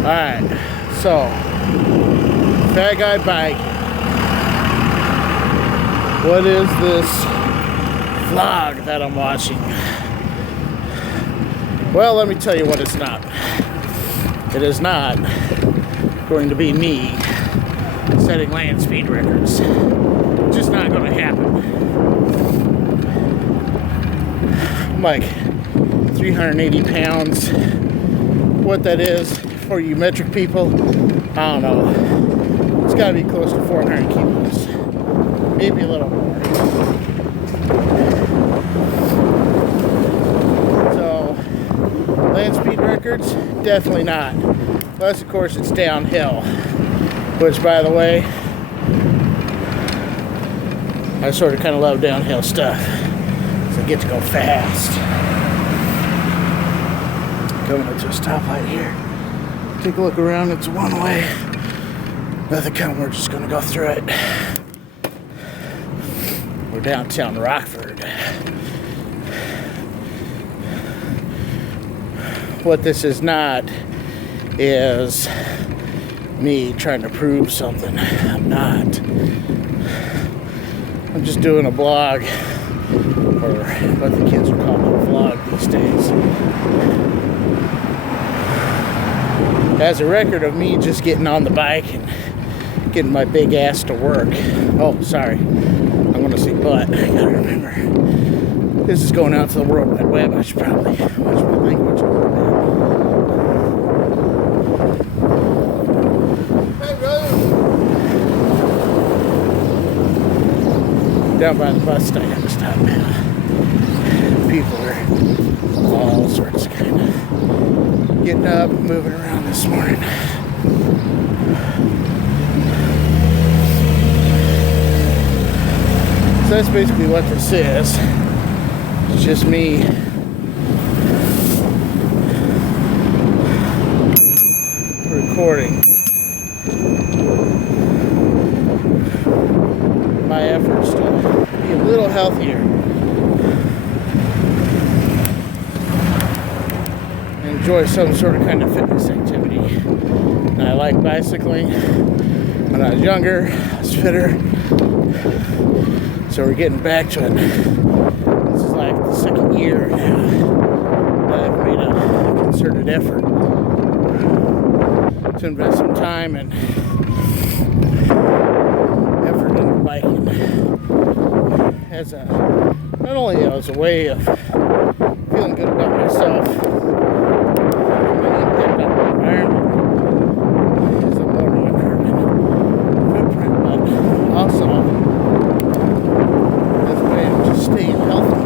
Alright, so Fat Guy Bike. What is this vlog that I'm watching? Well, let me tell you what it's not. It is not going to be me setting land speed records. Just not going to happen. I'm like 380 pounds. What that is for you metric people, I don't know. It's got to be close to 400 kilos. Maybe a little more. So, land speed records, definitely not. Unless, of course, it's downhill. Which, by the way, I sort of kind of love downhill stuff. So I get to go fast. Coming up to a stoplight here. Take a look around, it's one way. Nothing coming, we're just gonna go through it. We're downtown Rockford. What this is not is me trying to prove something. I'm not. I'm just doing a blog, or what the kids are calling a vlog these days. As a record of me just getting on the bike and getting my big ass to work. Oh, sorry. I'm going to say but. I gotta remember. This is going out to the World Wide Web. I should probably watch my language a little bit. Hey, brother. Down by the bus stop, I have to stop now. People are all sorts of kind of getting up and moving around this morning. So that's basically what this is. It's just me recording my efforts to be a little healthier. Enjoy some sort of kind of fitness activity. And I like bicycling. When I was younger, I was fitter. So we're getting back to it. This is like the second year now that I've made a concerted effort to invest some time and effort into biking. As a, not only as a way of feeling good about myself, staying healthy.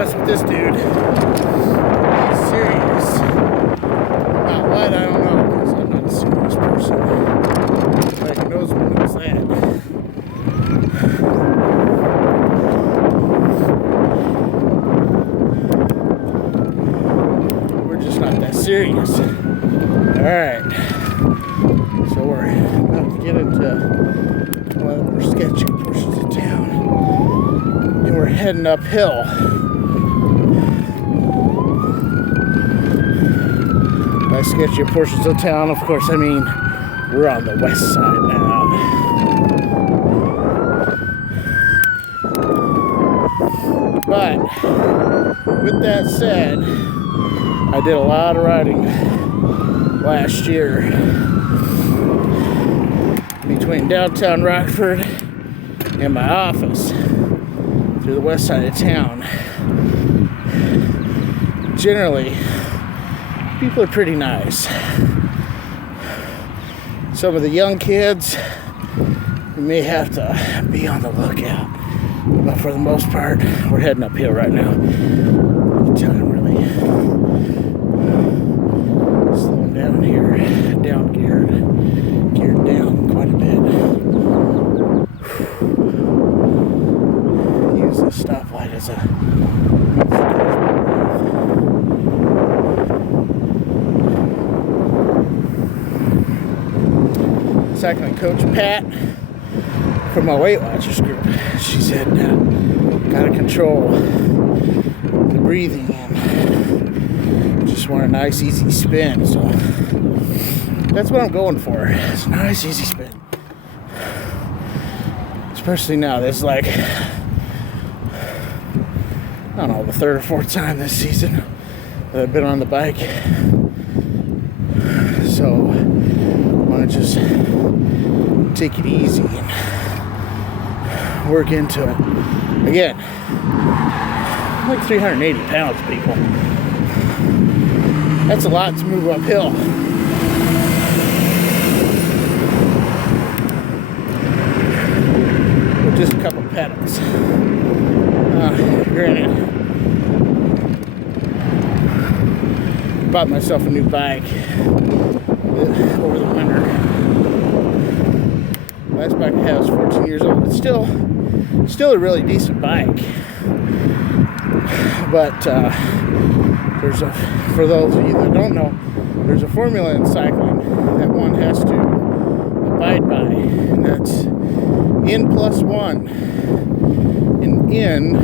With this dude. He's serious. About what? I don't know, because I'm not a serious person. Like, knows what knows that. We're just not that serious. Alright. So we're about to get into one of the more sketchy portions of town. And we're heading uphill. By sketchy portions of town, of course, I mean we're on the west side now. But with that said, I did a lot of riding last year between downtown Rockford and my office through the west side of town. Generally, people are pretty nice. Some of the young kids, you may have to be on the lookout. But for the most part, we're heading uphill right now. You can tell I'm really slowing down here, geared down. cycling coach Pat from my Weight Watchers group. She said, gotta control the breathing and just want a nice easy spin. So that's what I'm going for. It's a nice easy spin. Especially now, this is like, I don't know, the third or fourth time this season that I've been on the bike. So I want to just take it easy and work into it. Again, I'm like 380 pounds, people. That's a lot to move uphill. With just a couple pedals. Granted, bought myself a new bike over the winter. Last bike I had was 14 years old. It's still a really decent bike. But for those of you that don't know, there's a formula in cycling that one has to abide by, and that's N plus 1. And N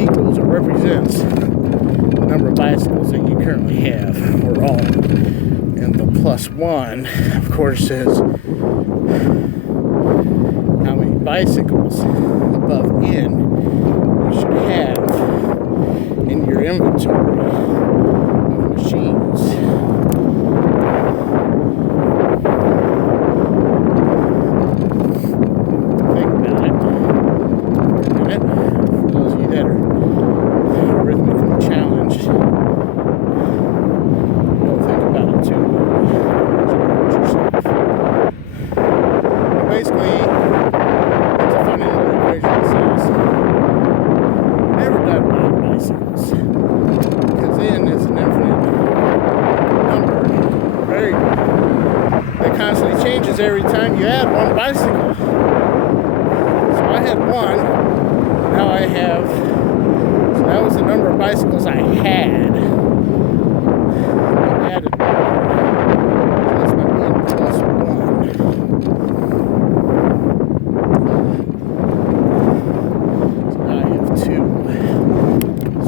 equals or represents the number of bicycles that you currently have or own. And the plus 1, of course, is how many bicycles above N you should have in your inventory of machines. Think about it for a minute. For those of you that are rhythmically challenged, don't think about it too much. Yourself. Basically, it's a funny little equation that says you're never done buying bicycles, because N is an infinite number, variable, that constantly changes every time you add one bicycle. So I had one, now I have, so that was the number of bicycles I had. I added one, so that's my N plus 1.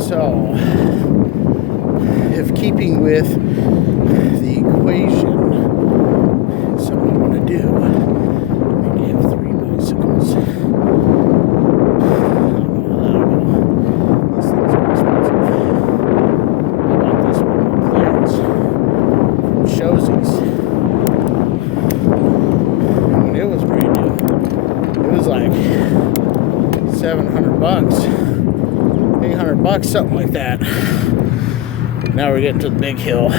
So if keeping with the equation is something I want to do, maybe have 3 bicycles. I don't know how that'll go. These things are expensive. I bought this one on clearance from Showsies. And when it was brand new, it was like $700. $800, something like that. Now we're getting to the big hill.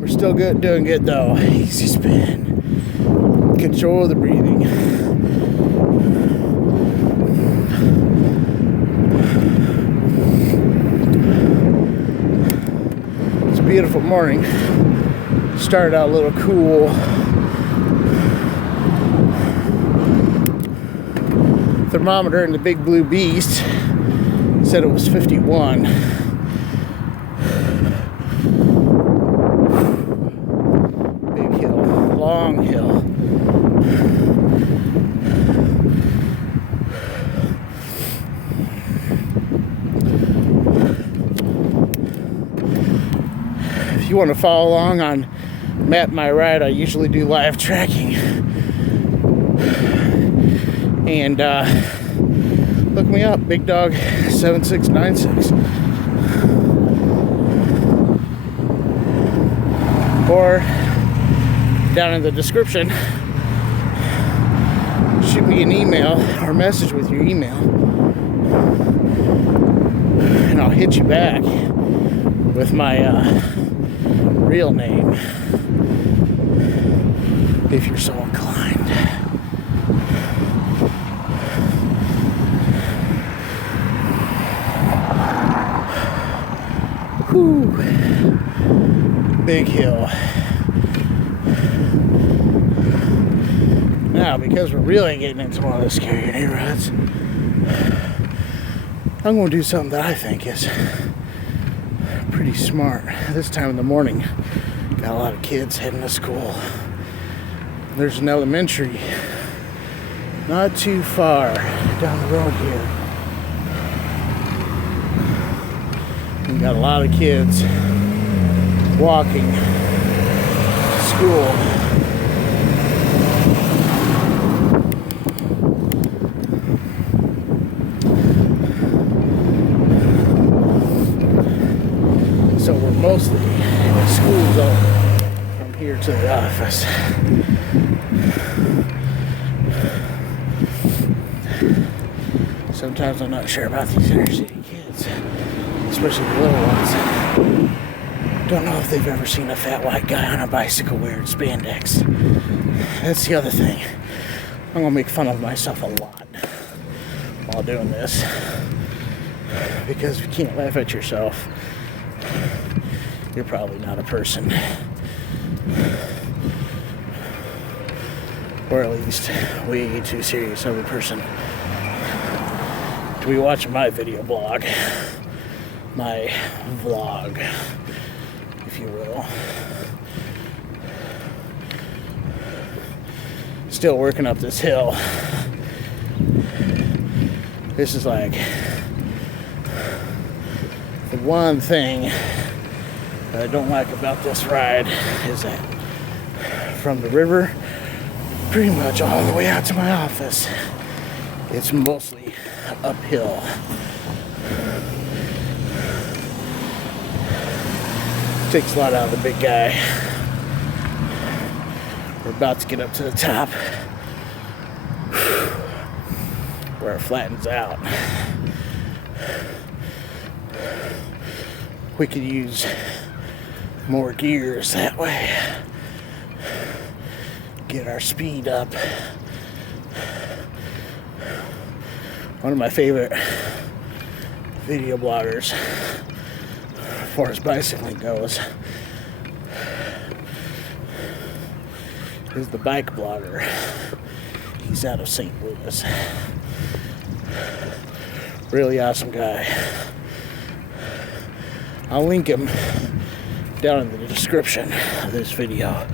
We're still good, doing good though. Easy spin. Control of the breathing. It's a beautiful morning. Started out a little cool. Thermometer in the Big Blue Beast said it was 51. Big hill, long hill. If you want to follow along on Map My Ride, I usually do live tracking. And look me up, Big Dog 7696. Or down in the description, shoot me an email or message with your email, and I'll hit you back with my real name if you're so inclined. Whew. Big hill. Now, because we're really getting into one of the scarier neighborhoods, I'm going to do something that I think is pretty smart this time in the morning. Got a lot of kids heading to school. There's an elementary not too far down the road here. We got a lot of kids walking to school. So we're mostly in the school zone from here to the office. Sometimes I'm not sure about these inner city kids, especially the little ones. Don't know if they've ever seen a fat white guy on a bicycle wearing spandex. That's the other thing. I'm gonna make fun of myself a lot while doing this, because if you can't laugh at yourself, you're probably not a person. Or at least way too serious of a person to be watching my video blog. My vlog, if you will. Still working up this hill. This is like the one thing that I don't like about this ride is that from the river pretty much all the way out to my office, it's mostly uphill. Takes a lot out of the big guy. We're about to get up to the top where it flattens out. We could use more gears that way. Get our speed up. One of my favorite video bloggers, as far as bicycling goes, is the Bike Blogger. He's out of St. Louis. Really awesome guy. I'll link him down in the description of this video.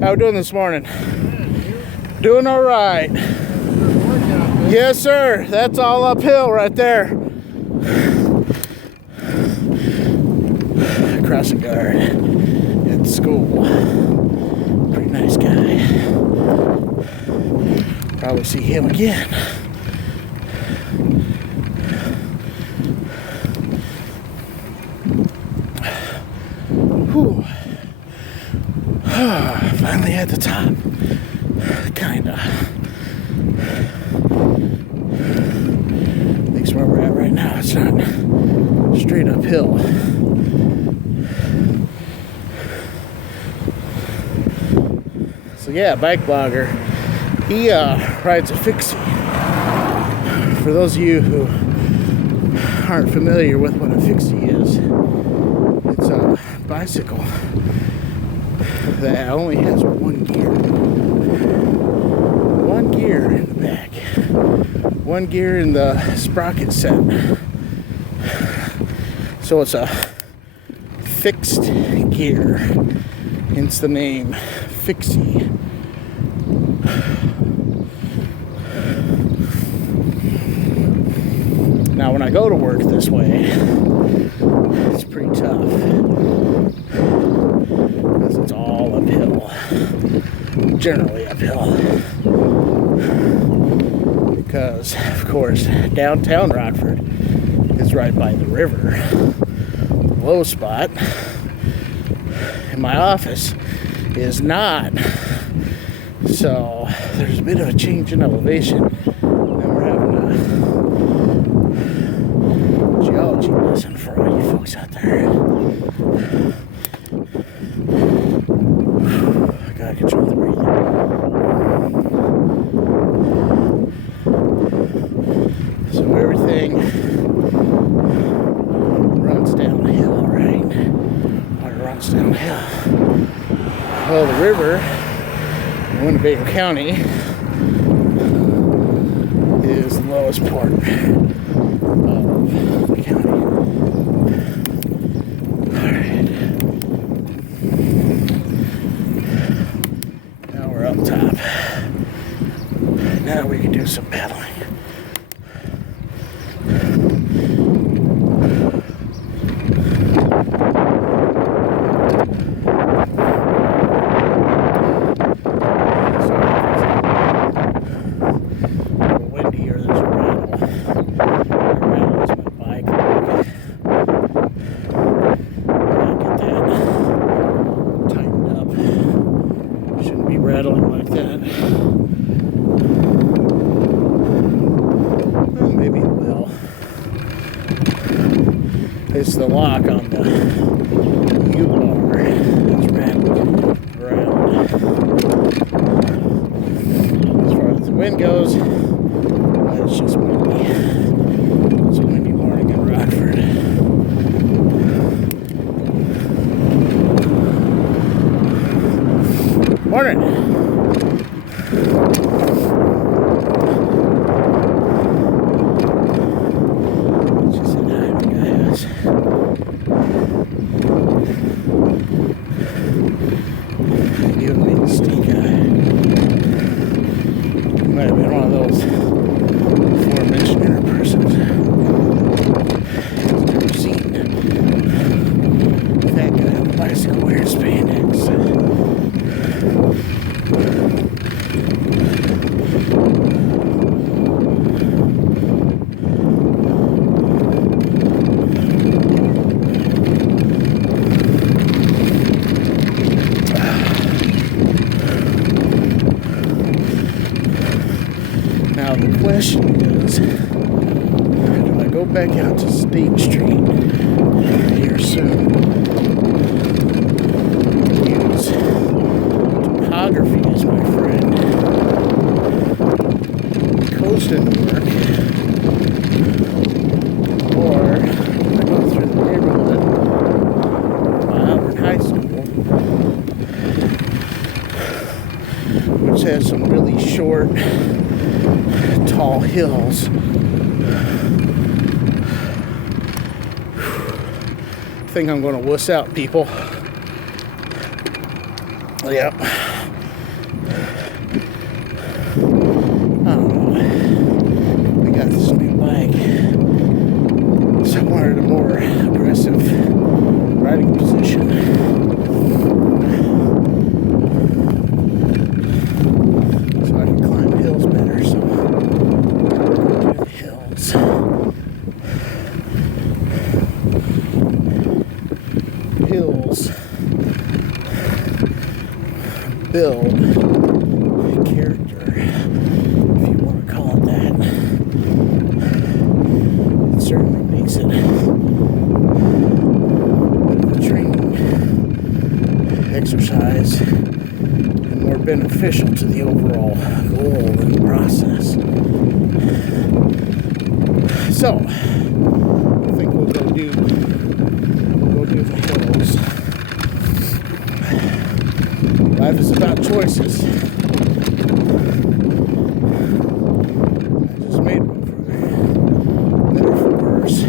How we doing this morning? Doing all right. Yes, sir. That's all uphill right there. Crossing guard at school. Pretty nice guy. Probably see him again. Whew. Finally at the top. Kinda. At least where we're at right now, it's not straight uphill. So yeah, Bike Blogger. He rides a fixie. For those of you who aren't familiar with what a fixie is, it's a bicycle that only has one gear. One gear in the back. One gear in the sprocket set. So it's a fixed gear. Hence the name fixie. Now when I go to work this way, it's pretty tough because it's all uphill, generally uphill, because of course downtown Rockford is right by the river. The low spot in my office is not, so there's a bit of a change in elevation, and we're having a geology lesson for all you folks out there. I gotta control the breathing. So everything runs downhill, right? Water runs downhill. Well, the river Winnebago County is the lowest part of the county. Alright. Now we're up top. Now we can do some pedaling. Rattling like that. Well, maybe it will. It's the lock on the U-bar that's rattling around. As far as the wind goes, it's just windy. It's a windy morning in Rockford. Morning. She said hi, guys. You and me, stink eye. Might have been one of those aforementioned interpersons. I've never seen that guy on a bicycle wearing spandex. Now the question is, do I go back out to State Street here soon? Use topography as my friend. Coast into work. Or I go through the neighborhood by Auburn High School, which has some really short, tall hills. I think I'm going to wuss out, people. Yep. I don't know. We got this new bike. So I wanted a more aggressive riding position. So I can climb hills better. So the hills. Hills build character, if you want to call it that. It certainly makes it a bit of a training exercise and more beneficial to the overall goal and process. So, I think we'll go do the hills. Life is about choices. I just made one for better or for worse. I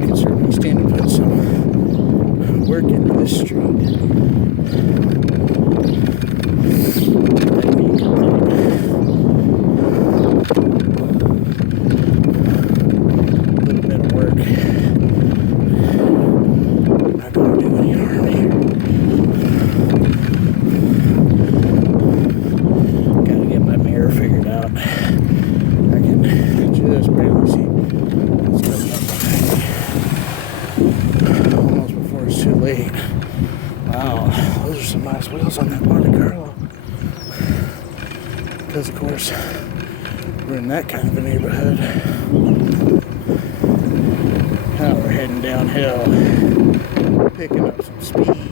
can certainly stand to put some work into this street. That'd be a good thing. A little bit of work. I'm not going to do any harm here. Figured out. I can just barely see what's coming up. Almost before it's too late. Wow, those are some nice wheels on that Monte Carlo. Because of course we're in that kind of a neighborhood. Now we're heading downhill, picking up some speed.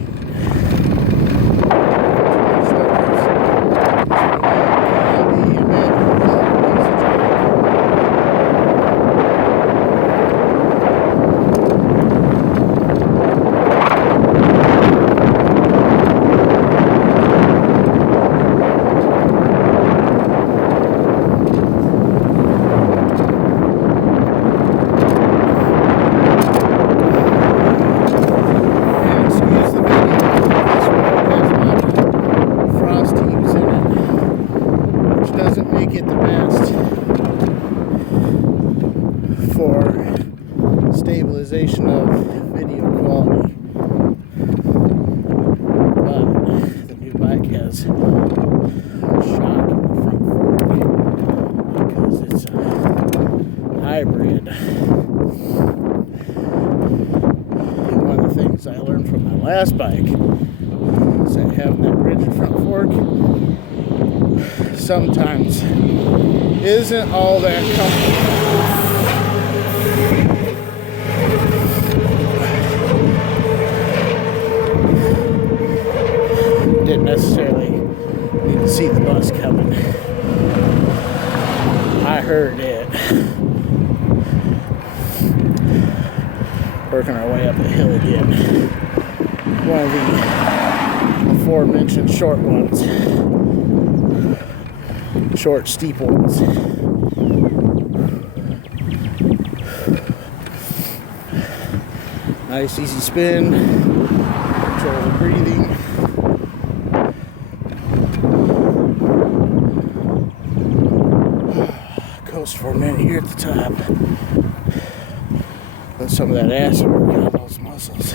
has a shock in the front fork because it's a hybrid. And one of the things I learned from my last bike is that having that rigid front fork sometimes isn't all that comfortable. Didn't necessarily need to see the bus coming. I heard it. Working our way up the hill again. One of the aforementioned short ones. Short, steep ones. Nice, easy spin. Control the breathing. Coast for a minute here at the top. Let some of that acid work out those muscles.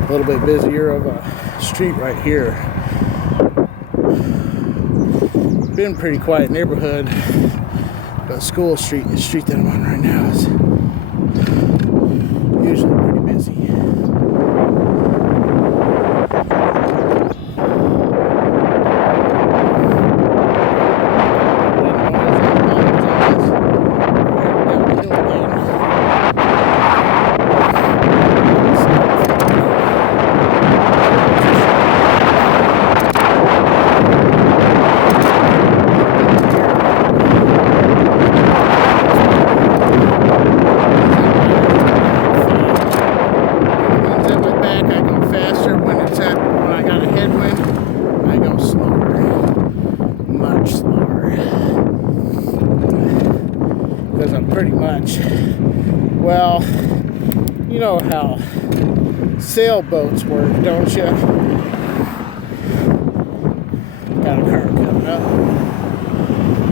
A little bit busier of a street right here. Been pretty quiet neighborhood, but School Street, the street that I'm on right now, is usually pretty busy. Because I'm pretty much, well, you know how sailboats work, don't you? Got a car coming up.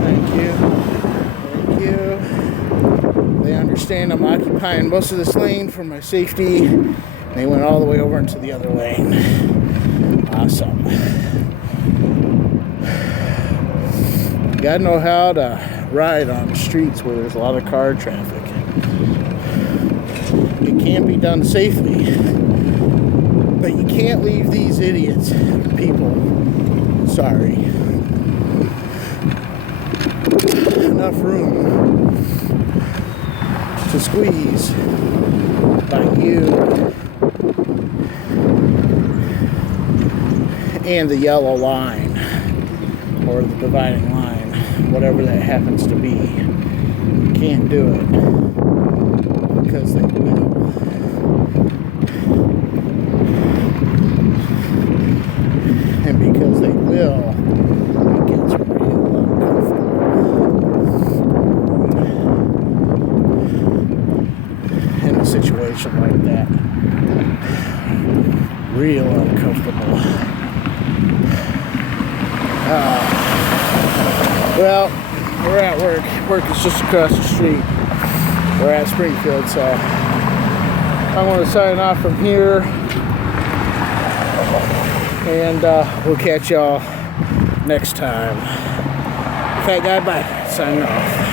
Thank you. Thank you. They understand I'm occupying most of this lane for my safety. They went all the way over into the other lane. Awesome. You gotta know how to ride on streets where there's a lot of car traffic. It can be done safely, but you can't leave these idiots, people, sorry, enough room to squeeze by you and the yellow line or the dividing line. Whatever that happens to be, you can't do it because they will. And because they will, it gets real uncomfortable in a situation like that. Real uncomfortable. Well, we're at work. Work is just across the street. We're at Springfield, so I'm going to sign off from here. And we'll catch y'all next time. Fat Guy, bye. Signing off.